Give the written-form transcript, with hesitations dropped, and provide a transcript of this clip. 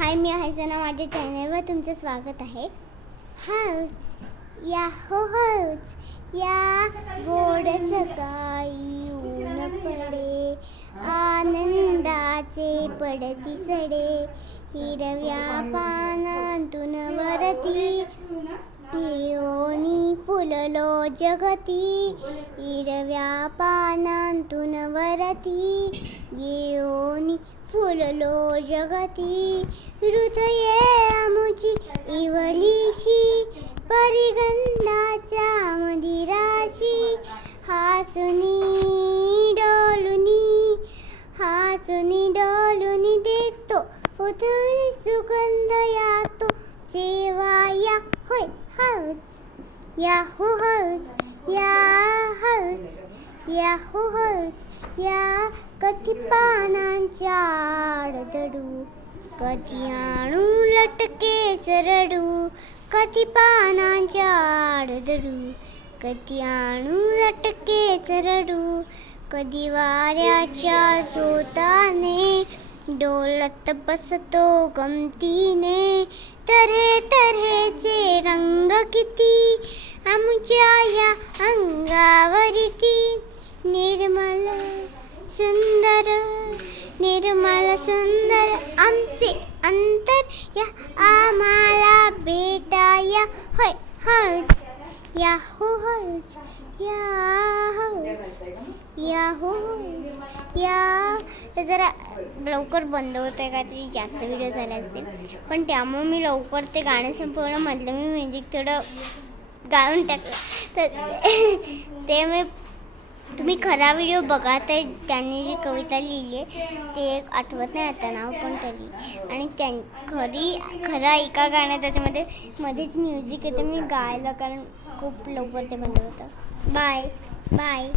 हाय, मी आहे सना. माझ्या चॅनलवर तुमचं स्वागत आहे. हळूच या हो हळूच या गोड सकाळी ऊन पडे, आनंदाचे पडती सडे, हिरव्या पानांतून वरती पिओनी फुललो जगती, हिरव्या पानांतून वरती येओनी फुललो जगती. हृदये आमुची इवलीशी परिगंधाच्या मदिराशी, हासुनी डोलुनी देतो उधळी सुगंध यातो सेवा या होय हळूच या हो हळूच या हळूच या हो हळूच या. कधी पानांच्या आडदडू, कधी आणू लटकेच रडू, कधी पानांच्या आडदडू, कधी आणू लटकेच रडू, कधी वाऱ्याच्या झोताने डोलत बसतो गमतीने. तऱ्हेचे रंग किती आमच्या या अंगावरती, निर्मल सुंदर आमचे अंतर या आम्हाला भेटाया होय हळूच या हो हळूच या हळूच या हो हळूच या. तर जरा लवकर बंद होत आहे का, तरी जास्त व्हिडिओ झाले असते, पण त्यामुळे मी लवकर ते गाणं संपवलं. म्हटलं मी म्युझिक थोडं गाऊन टाकलं, तर ते मी तुम्ही खरा व्हिडिओ बघा. तर त्यांनी जी कविता लिहिली आहे ते एक आठवत नाही आता नाव, पण तरी. आणि खरं ऐका गाणं, त्याच्यामध्ये मध्येच म्युझिक येतं मी गायला, कारण खूप लवकर ते बंद होतं. बाय.